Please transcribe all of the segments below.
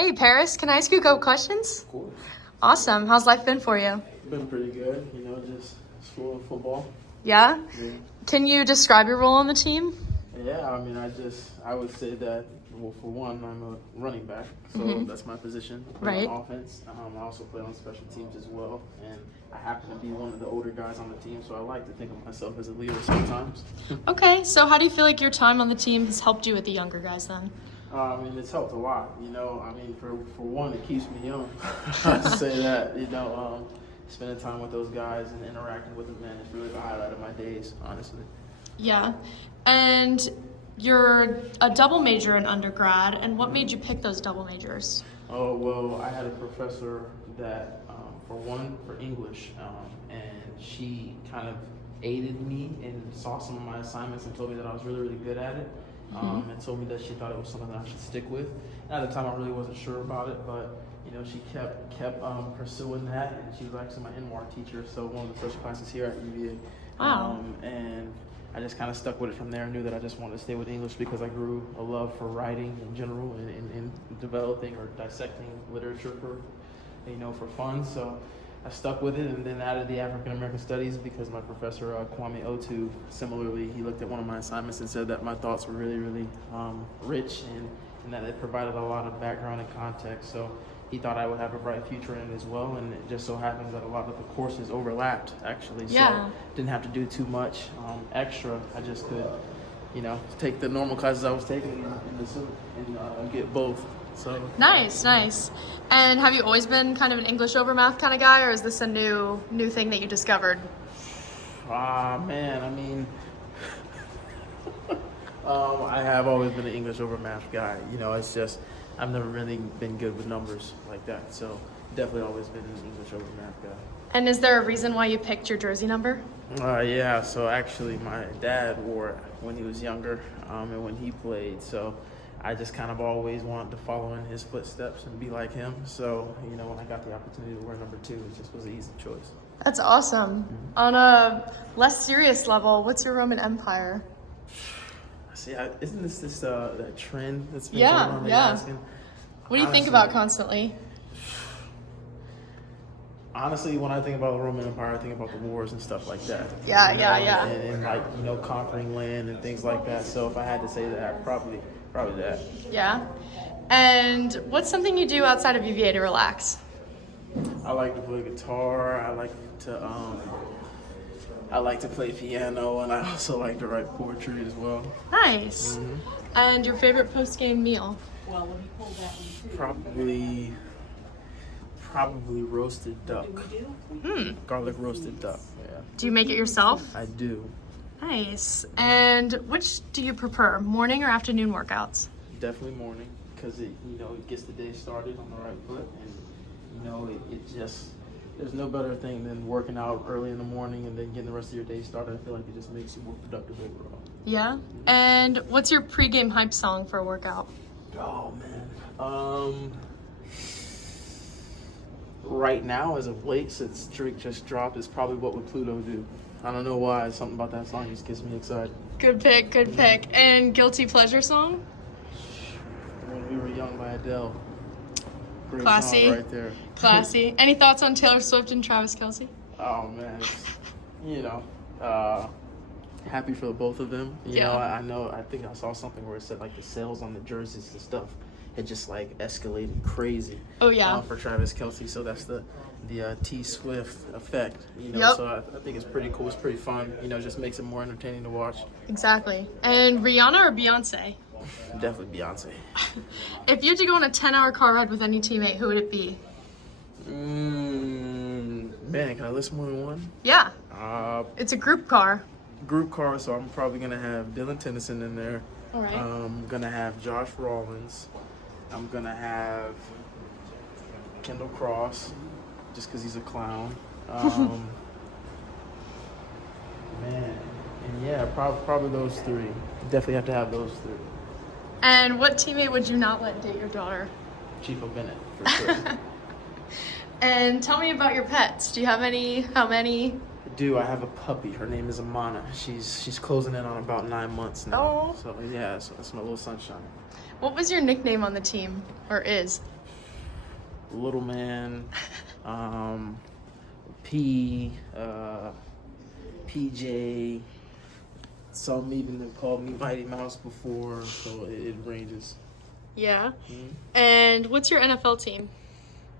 Hey, Paris, can I ask you a couple questions? Of course. Awesome. How's life been for you? Been pretty good, just school and football. Yeah? Yeah. Can you describe your role on the team? Yeah, I would say that, well, for one, I'm a running back, so that's my position. I play Right. on offense. I also play on special teams as well, and I happen to be one of the older guys on the team, so I like to think of myself as a leader sometimes. Okay, so how do you feel like your time on the team has helped you with the younger guys then? It's helped a lot, for one, it keeps me young. I'd say that, spending time with those guys and interacting with them, man, it's really the highlight of my days, honestly. Yeah. And you're a double major in undergrad, and what made you pick those double majors? Oh, well, I had a professor that, for English, and she kind of aided me and saw some of my assignments and told me that I was really, really good at it, and told me that she thought it was something that I should stick with. And at the time, I really wasn't sure about it, but, she kept pursuing that, and she was actually my NWAR teacher, so one of the first classes here at UVA. Wow. And I just kind of stuck with it from there. I knew that I just wanted to stay with English because I grew a love for writing in general and developing or dissecting literature for fun. So I stuck with it and then added the African American Studies because my professor, Kwame Otu, similarly, he looked at one of my assignments and said that my thoughts were really, really rich and that it provided a lot of background and context. So he thought I would have a bright future in it as well, and it just so happens that a lot of the courses overlapped, actually. Yeah. So didn't have to do too much extra. I just could, take the normal classes I was taking and get both. So Nice. And have you always been kind of an English over math kind of guy, or is this a new thing that you discovered? Man, I have always been an English over math guy. It's just I've never really been good with numbers like that. So definitely always been an English over math guy. And is there a reason why you picked your jersey number? Yeah, so actually my dad wore it when he was younger and when he played. So I just kind of always wanted to follow in his footsteps and be like him. So, when I got the opportunity to wear number 2, it just was an easy choice. That's awesome. On a less serious level, what's your Roman Empire? See, isn't this that trend that's been Yeah, going on? yeah. Asking? What do you think about constantly? Honestly, when I think about the Roman Empire, I think about the wars and stuff like that. Yeah. And conquering land and things like that. So if I had to say that, probably that. Yeah. And what's something you do outside of UVA to relax? I like to play guitar. I like to play piano, and I also like to write poetry as well. Nice. And your favorite post-game meal? Probably roasted duck. Garlic roasted duck. Yeah. Do you make it yourself? I do. Nice. And which do you prefer, morning or afternoon workouts? Definitely morning, because it gets the day started on the right foot, and it just there's no better thing than working out early in the morning and then getting the rest of your day started. I feel like it just makes you more productive overall. Yeah. And what's your pregame hype song for a workout? Oh man. Right now, as of late, since Drake just dropped, is probably What Would Pluto Do. I don't know why. Something about that song just gets me excited. Good pick. And guilty pleasure song? When We Were Young by Adele. Great Classy. song right there. Classy. Any thoughts on Taylor Swift and Travis Kelce? Oh man, happy for the both of them. Yeah. I think I saw something where it said like the sales on the jerseys and stuff had just like escalated crazy. Oh yeah. For Travis Kelce, so that's the T Swift effect. Yep. So I think it's pretty cool. It's pretty fun. Just makes it more entertaining to watch. Exactly. And Rihanna or Beyonce? Definitely Beyonce. If you had to go on a 10-hour car ride with any teammate, who would it be? Man, can I list more than one? Yeah. It's a group car. Group car, so I'm probably gonna have Dylan Tennyson in there. All right. I'm gonna have Josh Rawlins. I'm gonna have Kendall Cross, just because he's a clown. Probably those 3. Definitely have to have those 3. And what teammate would you not let date your daughter? Chief of Bennett, for sure. And tell me about your pets. Do you have any? How many? I do. I have a puppy. Her name is Amana. She's closing in on about 9 months now. Oh. So yeah, so that's my little sunshine. What was your nickname on the team, or is? Little Man, P, PJ. Some even have called me Mighty Mouse before, so it ranges. Yeah. Mhm. And what's your NFL team?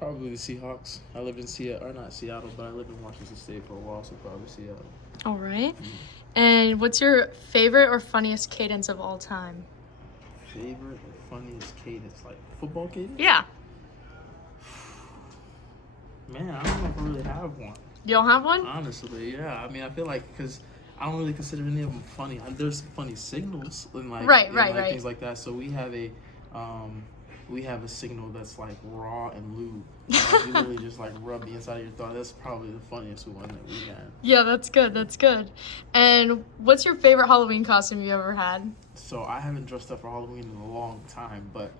Probably the Seahawks. I lived in Seattle, or not Seattle, but I lived in Washington State for a while, so probably Seattle. All right. And what's your favorite or funniest cadence of all time? Favorite or funniest cadence, like football cadence? Yeah. Man, I don't know if I really have one. You don't have one? Honestly, yeah. I mean, I feel like because I don't really consider any of them funny. There's funny signals and like Right, and, right, like, right. things like that. So we have a signal that's like raw and lube. Like, you really just like rub the inside of your thumb. That's probably the funniest one that we had. Yeah, that's good. That's good. And what's your favorite Halloween costume you ever had? So I haven't dressed up for Halloween in a long time, but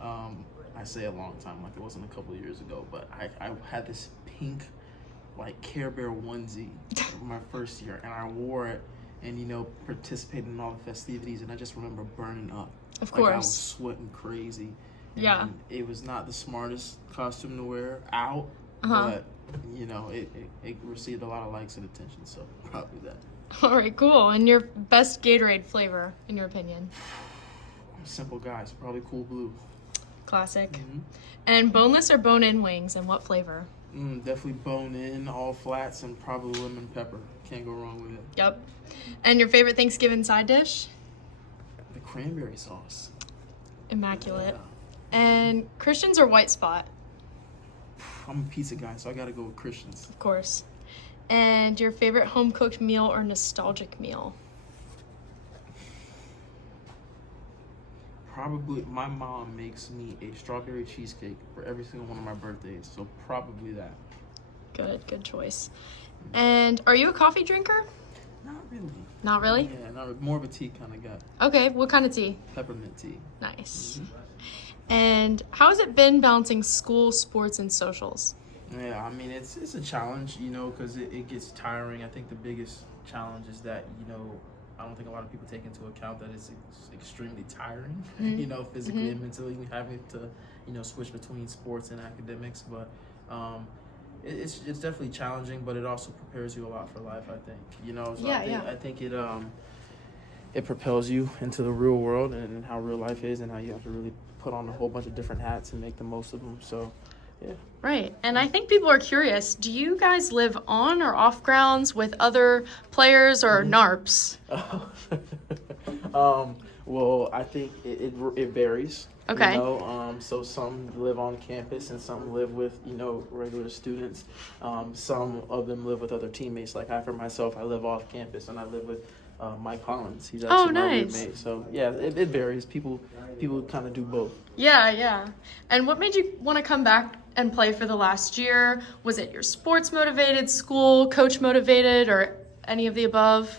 I say a long time, like it wasn't a couple of years ago. But I had this pink, like Care Bear onesie my first year, and I wore it, and participated in all the festivities, and I just remember burning up. Of Like I was course. sweating crazy. And Yeah. It was not the smartest costume to wear out, Uh-huh. but it received a lot of likes and attention, so probably that. All right, cool. And your best Gatorade flavor, in your opinion? I'm a simple guy, so probably Cool Blue. Classic. Mm-hmm. And boneless or bone-in wings, and what flavor? Definitely bone in, all flats, and probably lemon pepper. Can't go wrong with it. Yep. And your favorite Thanksgiving side dish? The cranberry sauce. Immaculate. Yeah. And Christians or White Spot? I'm a pizza guy, so I gotta go with Christians. Of course. And your favorite home-cooked meal or nostalgic meal? Probably my mom makes me a strawberry cheesecake for every single one of my birthdays, so probably that. Good choice. And are you a coffee drinker? Not really. Not really? Yeah, more of a tea kind of guy. Okay, what kind of tea? Peppermint tea. Nice. And how has it been balancing school, sports, and socials? Yeah, I mean, it's a challenge, because it gets tiring. I think the biggest challenge is that, I don't think a lot of people take into account that it's extremely tiring, physically and mentally having to, switch between sports and academics. But it's definitely challenging, but it also prepares you a lot for life, I think. So I think it propels you into the real world and how real life is and how you have to really put on a whole bunch of different hats and make the most of them. So, yeah. Right. And I think people are curious. Do you guys live on or off grounds with other players or NARPs? Well, I think it varies. Okay. So some live on campus and some live with, regular students. Some of them live with other teammates. Like for myself, I live off campus and I live with Mike Collins. He's actually my roommate. So yeah, it varies. People kind of do both. Yeah. And what made you want to come back and play for the last year? Was it your sports motivated, school, coach motivated, or any of the above?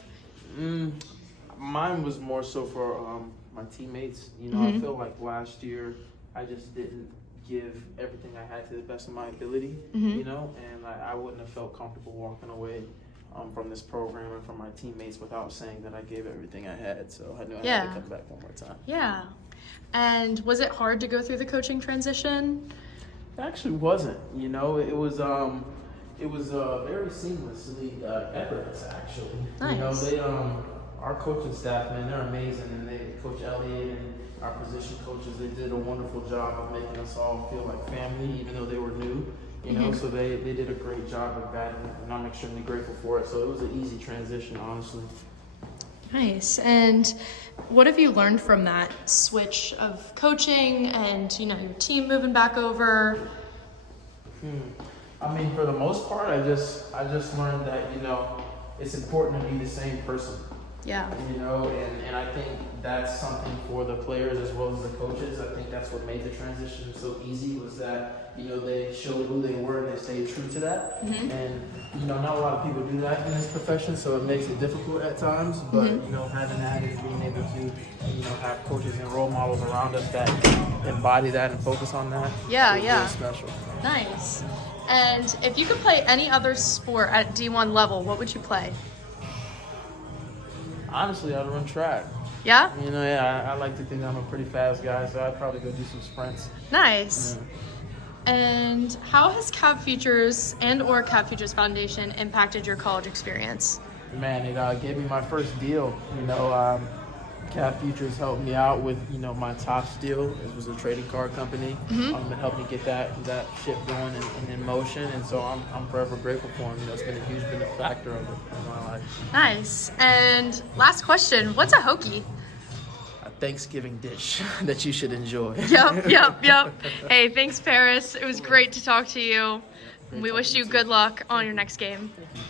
Mine was more so for my teammates. I feel like last year I just didn't give everything I had to the best of my ability, and I wouldn't have felt comfortable walking away from this program and from my teammates without saying that I gave everything I had. So I knew I had to come back one more time. Yeah. And was it hard to go through the coaching transition? It actually wasn't. It was very seamlessly effortless, actually. Nice. They our coaching staff, man, they're amazing, and Coach Elliott and our position coaches, they did a wonderful job of making us all feel like family, even though they were new. So they did a great job of that, and I'm extremely grateful for it. So it was an easy transition, honestly. Nice. And what have you learned from that switch of coaching and, your team moving back over? I mean, for the most part, I just learned that, it's important to be the same person. Yeah. And I think that's something for the players as well as the coaches. I think that's what made the transition so easy was that, they showed who they were and they stayed true to that. And, not a lot of people do that in this profession, so it makes it difficult at times. But, having that and being able to, have coaches and role models around us that embody that and focus on that. Yeah. Really special. Nice. And if you could play any other sport at D1 level, what would you play? Honestly, I'd run track. Yeah? I like to think I'm a pretty fast guy, so I'd probably go do some sprints. Nice. And how has Cab Futures and/or Cab Futures Foundation impacted your college experience? Man, it gave me my first deal. Cat Futures helped me out with, my Topps deal. It was a trading card company. It helped me get that ship going and in motion. And so I'm forever grateful for them. It's been a huge benefactor of it in my life. Nice. And last question, what's a hoagie? A Thanksgiving dish that you should enjoy. Yep. Hey, thanks, Perris. It was great to talk to you. We wish you good luck on your next game. Thank you.